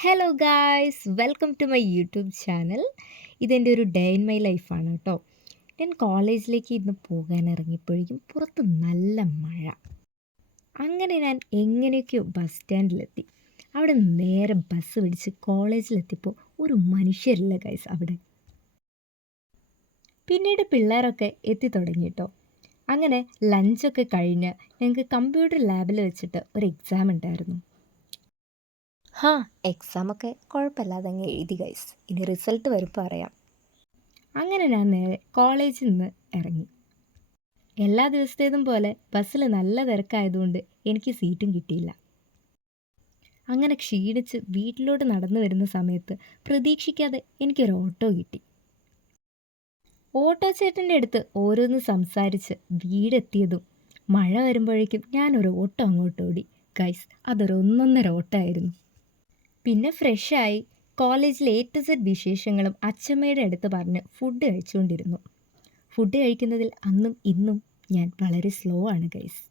Hello guys welcome to my YouTube channel. ഇതെൻ്റെ ഒരു day in my ലൈഫാണ് കേട്ടോ. ഞാൻ കോളേജിലേക്ക് ഇന്ന് പോകാൻ ഇറങ്ങിയപ്പോഴേക്കും പുറത്ത് നല്ല മഴ. അങ്ങനെ ഞാൻ എങ്ങനെയൊക്കെയോ ബസ് സ്റ്റാൻഡിലെത്തി. അവിടെ നിന്ന് നേരെ ബസ് പിടിച്ച് കോളേജിലെത്തിയപ്പോൾ ഒരു മനുഷ്യരില്ല ഗൈസ് അവിടെ. പിന്നീട് പിള്ളേരൊക്കെ എത്തി തുടങ്ങി കേട്ടോ. അങ്ങനെ ലഞ്ചൊക്കെ കഴിഞ്ഞ് ഞങ്ങൾക്ക് കമ്പ്യൂട്ടർ ലാബിൽ വെച്ചിട്ട് ഒരു എക്സാം ഉണ്ടായിരുന്നു. എക്സാമൊക്കെ കുഴപ്പമില്ലാതെ അങ്ങ് എഴുതി ഗൈസ്. ഇനി റിസൾട്ട് വരുമ്പോൾ അറിയാം. അങ്ങനെ ഞാൻ നേരെ കോളേജിൽ നിന്ന് ഇറങ്ങി. എല്ലാ ദിവസത്തേതും പോലെ ബസ്സിൽ നല്ല തിരക്കായതുകൊണ്ട് എനിക്ക് സീറ്റും കിട്ടിയില്ല. അങ്ങനെ ക്ഷീണിച്ച് വീട്ടിലോട്ട് നടന്നു വരുന്ന സമയത്ത് പ്രതീക്ഷിക്കാതെ എനിക്കൊരു ഓട്ടോ കിട്ടി. ഓട്ടോ ചേട്ടൻ്റെ അടുത്ത് ഓരോന്ന് സംസാരിച്ച് വീടെത്തിയതും മഴ വരുമ്പോഴേക്കും ഞാനൊരു ഓട്ടോ അങ്ങോട്ട് ഓടി ഗൈസ്. അതൊരു ഒന്നൊന്നര ഓട്ടോ ആയിരുന്നു. പിന്നെ ഫ്രഷായി കോളേജിലെ A to Z വിശേഷങ്ങളും അച്ഛമ്മയുടെ അടുത്ത് പറഞ്ഞ് ഫുഡ് കഴിച്ചുകൊണ്ടിരുന്നു. ഫുഡ് കഴിക്കുന്നതിൽ അന്നും ഇന്നും ഞാൻ വളരെ സ്ലോ ആണ് ഗൈസ്.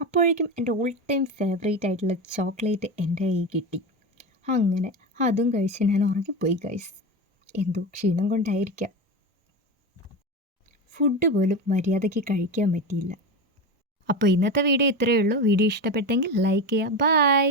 അപ്പോഴേക്കും എൻ്റെ ഓൾ ടൈം ഫേവറേറ്റ് ആയിട്ടുള്ള ചോക്ലേറ്റ് എൻ്റെ കയ്യിൽ കിട്ടി. അങ്ങനെ അതും കഴിച്ച് ഞാൻ ഉറങ്ങിപ്പോയി ഗൈസ്. എന്തോ ക്ഷീണം കൊണ്ടായിരിക്കാം. ഫുഡ് പോലും മര്യാദയ്ക്ക് കഴിക്കാൻ പറ്റിയില്ല. അപ്പോൾ ഇന്നത്തെ വീഡിയോ ഇത്രയേ ഉള്ളൂ. വീഡിയോ ഇഷ്ടപ്പെട്ടെങ്കിൽ ലൈക്ക് ചെയ്യുക. ബൈ.